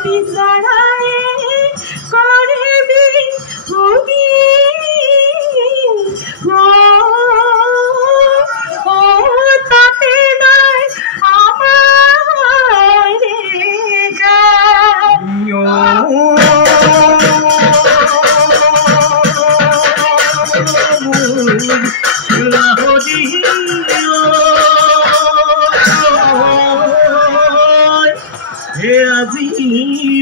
বিচৰাই কৰিবি ভোগী তাতে নাই আমাৰ আজি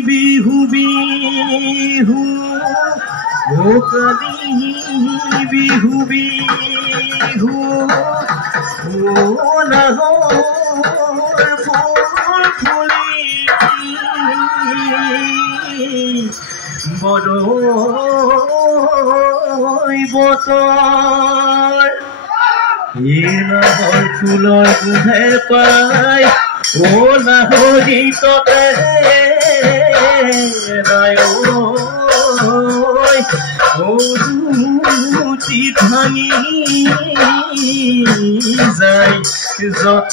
বিহু বিহু কালি বিহু বিহু নাহৰ ফুল ফুলি বৰৈ বতৰ নাহৰ ফুলৰ গোন্ধে পাই নাহৰি ততে জ্যোতি ভাঙি যায় যত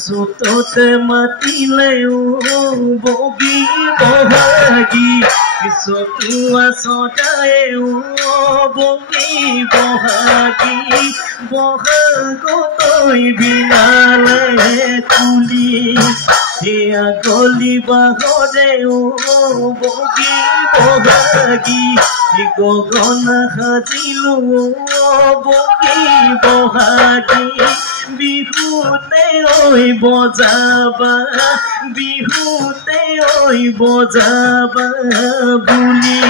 চততে মাতিলে বগী বহাগী চতুৱা চদায়ে বগী বহাগী বহাগতৈ বিলালে কুলি সেয়া গলি বাহৰে বগী বহাগী গগন সাজিলো বগী বহাগী বিহুতে ঐ বজাবা বিহুতে ঐ বজাবা বুলি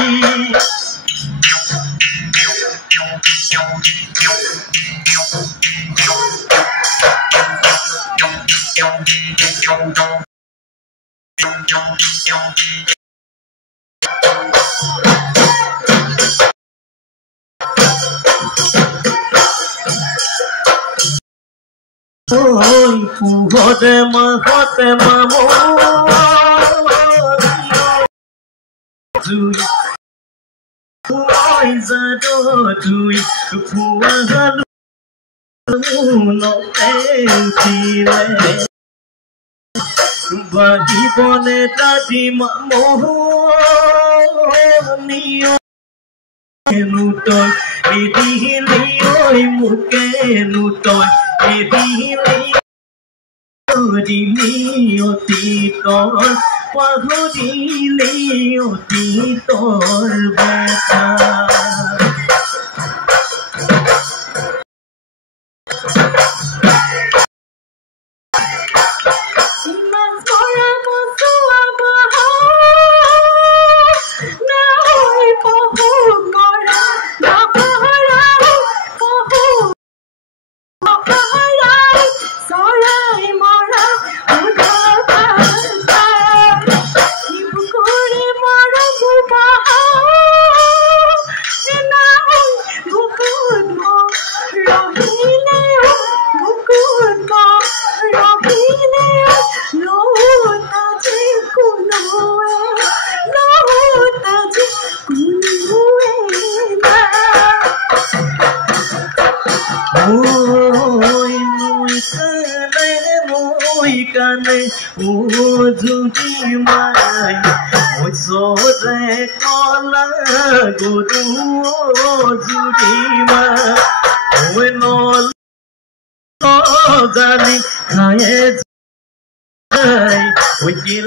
পুহতে মাহতে মামো জুই যাদ জুই ফুৱালো উঠিলে বাঢ়িবনে দাদী মামনিয়নো তই এদিলি ঐ মোকেনো তই এদিলি অতীতৰ পাহৰিলে অতীতৰ ব্যথা যদি মাই ওচৰে কলা গৰু যদি মাই জানি খায়ে যায়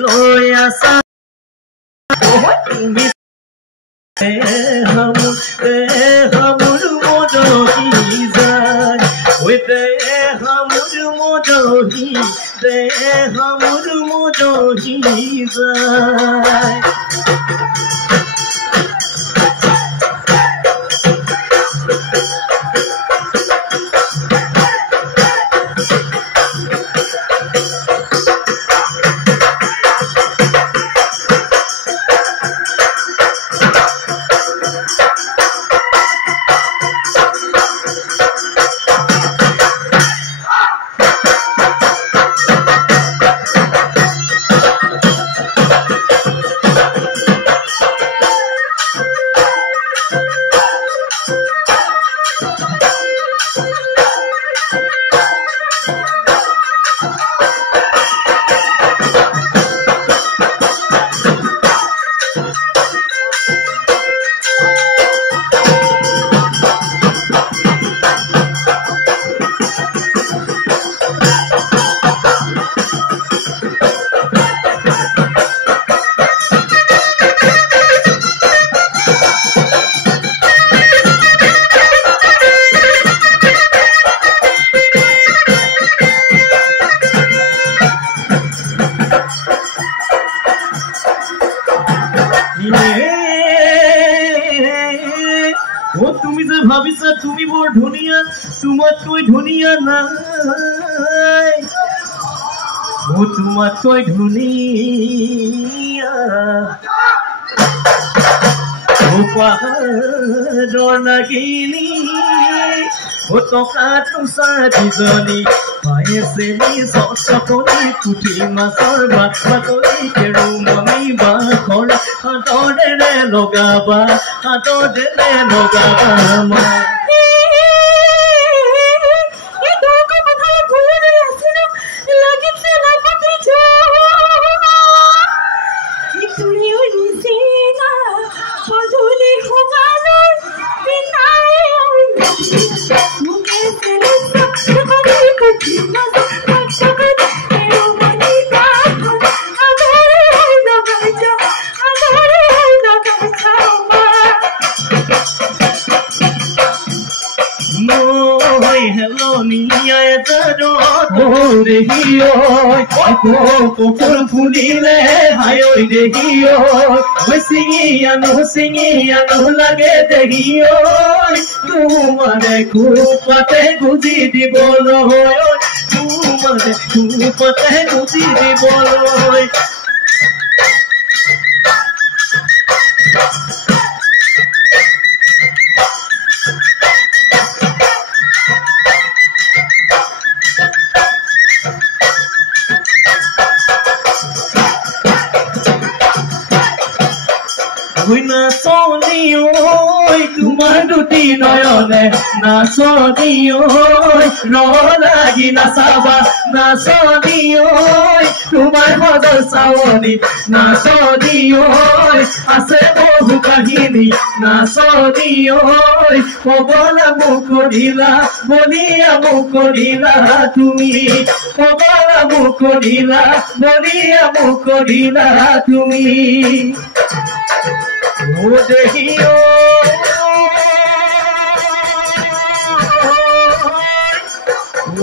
লৈ আছা তুমি হামুৰ মদহি যায় হামুৰ মদহি হামুৰ মদহি যায় ও তোমাতকৈ ধুনীয়া ও পাহাৰৰ নাগিনী ও টকাটো চাৰিজনী পাইছে চকলি পুঠি মাছৰ বাকলি কেৰুমণি বাখৰ হাতৰে লগাবা ফুলিলে হায়ৈ দেখিও চিঙিয়ানো লাগে দেখিও তোমাৰে খুপাতে গুজি দিবলৈ তোমাৰে খুপাতে গুজি দিবলৈ নাচনি ঐ তোমাৰ দুটি নয়নে নাচনি ঐ লাগি নাচাবা নাচনি ঐ তোমাৰ সদৰ চাৱনি নাচনি ঐ আছে বহু কাহিনী নাচনি ঐ কবলা মোক কৰিলা বলিয়া মোক কৰিলা তুমি কবলা মোক কৰিলা বলিয়া মোক কৰিলা তুমি ও দেখিও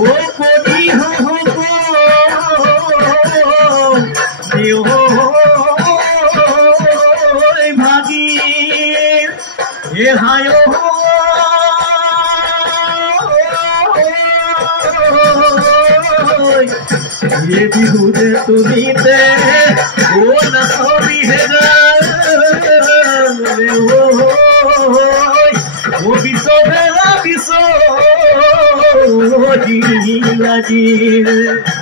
ও কবি হব দেও ভাগি এ হায় ये बिहुदे तुमीते ओ नसोबी हेरा ओ बिसो भेला बिसो जी